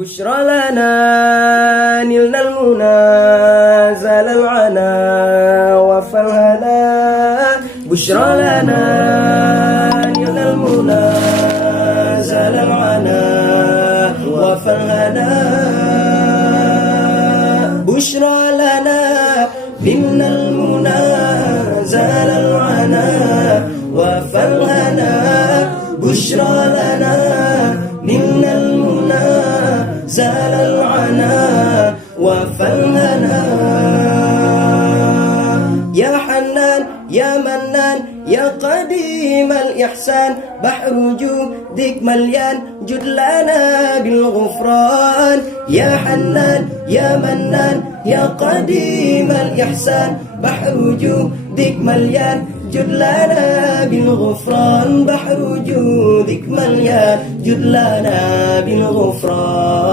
بشرى لنا نلنا المنى زال العنا وفالهنا بشرى لنا نلنا المنى زال العنا وفالهنا بشرى لنا نلنا المنى زال العنا وفالهنا بشرى لنا نلنا المنى زال العنا وفالهنا يا حنان يا منان يا قديم الإحسان بحر جودك مليان جد لنا بالغفران يا حنان يا منان يا قديم الإحسان بحر جودك مليان جد لنا بالغفران بحر جودك مليان جد لنا بالغفران